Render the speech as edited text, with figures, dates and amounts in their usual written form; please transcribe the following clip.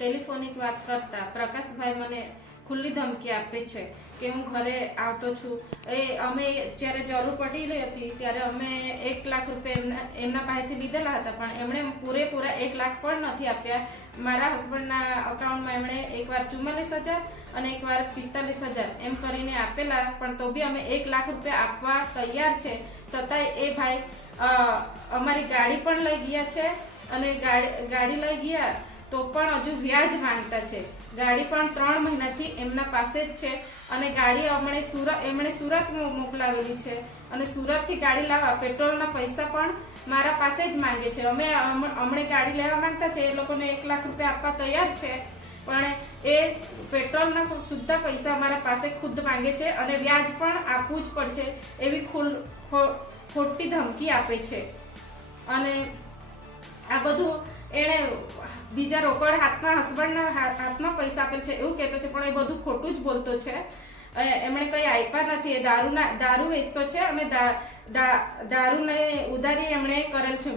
Telephonic વાત કરતા પ્રકાશભાઈ મને ખુલ્લી ધમકી આપે છે કે હું ઘરે આવતો છું. અમે જ્યારે જરૂર પડી હતી ત્યારે અમે 1 લાખ રૂપિયા એમના પાસેથી લીધેલા હતા, પણ એમણે પૂરેપૂરા 1 લાખ પણ નથી આપ્યા. મારા હસબન્ડના અકાઉન્ટમાં એમણે એકવાર 44,000 અને એકવાર 45,000 એમ કરીને આપેલા, પણ તો બી અમે 1 લાખ રૂપિયા આપવા તૈયાર છે. છતાંય એ ભાઈ અમારી ગાડી પણ લઈ ગયા છે, અને ગાડી લઈ ગયા તો પણ હજુ વ્યાજ માંગતા છે. ગાડી પણ 3 મહિનાથી એમના પાસે જ છે, અને ગાડી એમણે સુરત મોકલાવેલી છે, અને સુરતથી ગાડી લાવવા પેટ્રોલના પૈસા પણ મારા પાસે જ માંગે છે. અમને ગાડી લેવા માંગતા છે, એ લોકોને 1 લાખ રૂપિયા આપવા તૈયાર છે, પણ એ પેટ્રોલના સુદ્ધા પૈસા અમારા પાસે ખુદ માંગે છે, અને વ્યાજ પણ આપવું જ પડશે એવી ખોટી ધમકી આપે છે. અને આ બધું એણે બીજા રોકડ હસબન્ડના હાથમાં પૈસા આપેલ છે એવું કહેતો છે, પણ એ બધું ખોટું જ બોલતો છે. એમણે કંઈ આપ્યા નથી. એ દારૂ વેચતો છે, અને દારૂને ઉધારી એમણે કરેલ છે.